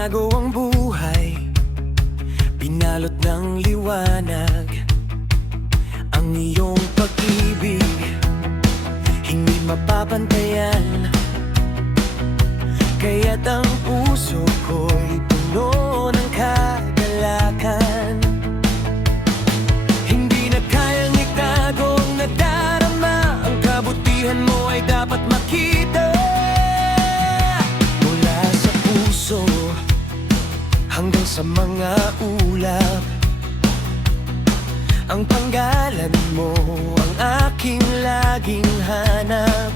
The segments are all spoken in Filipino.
binago ang buhay, binalot ng liwanag. Ang iyong pag-ibig, hindi mapapantayan. Kaya't ang puso ko'y puno ng kagalakan. Hindi na kayang itago ang nadarama, ang kabutihan mo ay dapat makita. Mula sa puso hanggang sa mga ulap, ang panggalan mo ang aking laging hanap.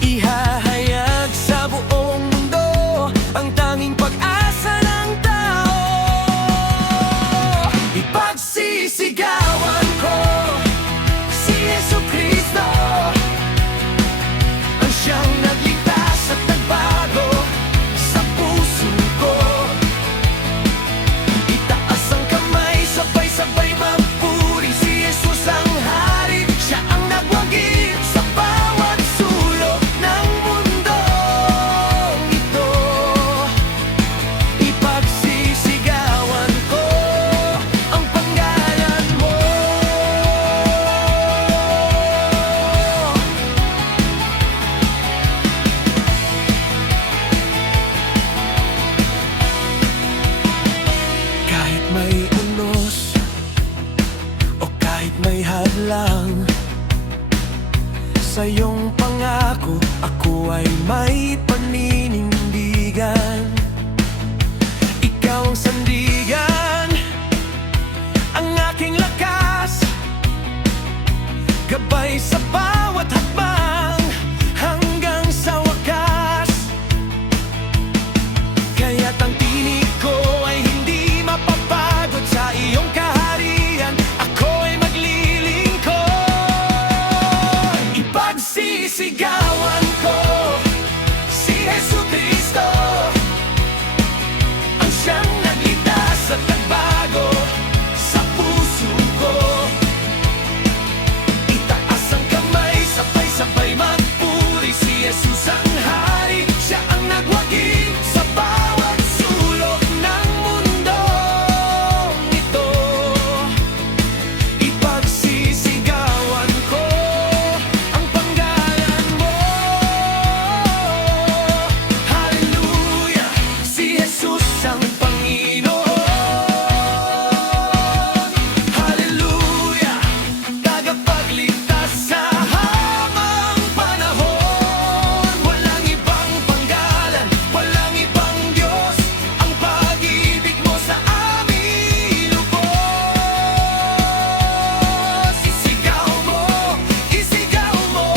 Ihahayag sa buong mundo ang tanging pag-asa ng tao. Ipagsisigawan ko si Jesucristo, ang siyang nagligtas at nagbago sa puso ko. Itaas ang kamay, sabay-sabay magpuri, si Jesus ang hari, siya ang nagwagi sa bawat sulok ng mundong ito. Ipagsisigawan ko ang pangalan mo. Kahit may unos o kahit may hadlang, sa iyong pangako ako ay may paninindigan. Ikaw ang sandigan, ang aking lakas, gabay sa bawat hakbang hanggang sa wakas. Kaya't ang tinig ko ay hindi mapapagod, sa iyong kaharian ako ay maglilingkod. Ipagsisigawan ko si Jesucristo, ang siyang nagligtas at nagbago sa puso ko. Itaas ang kamay, sabay-sabay magpuri, si Jesus ang hari, siya ang nagwagi sa bawat sulok ng mundong ito. Ipagsisigawan ko ang panggalan mo. Hallelujah, si Jesus ang Panginoon. Hallelujah, tagapagligtas sa hamang panahon. Walang ibang panggalan, walang ibang Diyos, ang pag-ibig mo sa amin lubos. Isigaw mo, isigaw mo.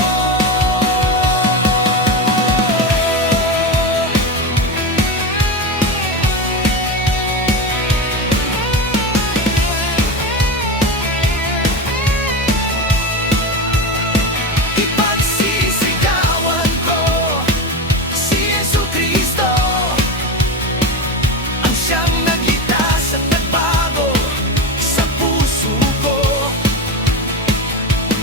Ipagsisigawan ko si Jesucristo, ang siyang nagligtas at nagbago sa puso ko.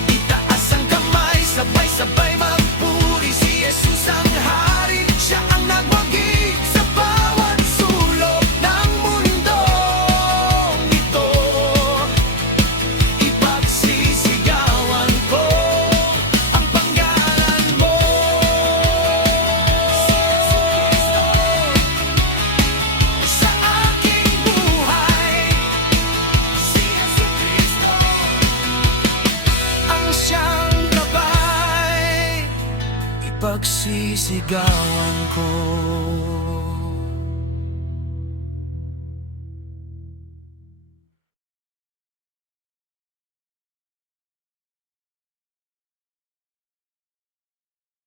Itaas ang kamay, sabay-sabay magpuri, si Jesus ang hari, siya ang nagwagi sa bawat sulok ng mundong ito. Ipagsisigawan ko ang panggalan mo. Sa aking buhay, si Jesucristo, ang siyang gabay. Ipagsisigawan ko.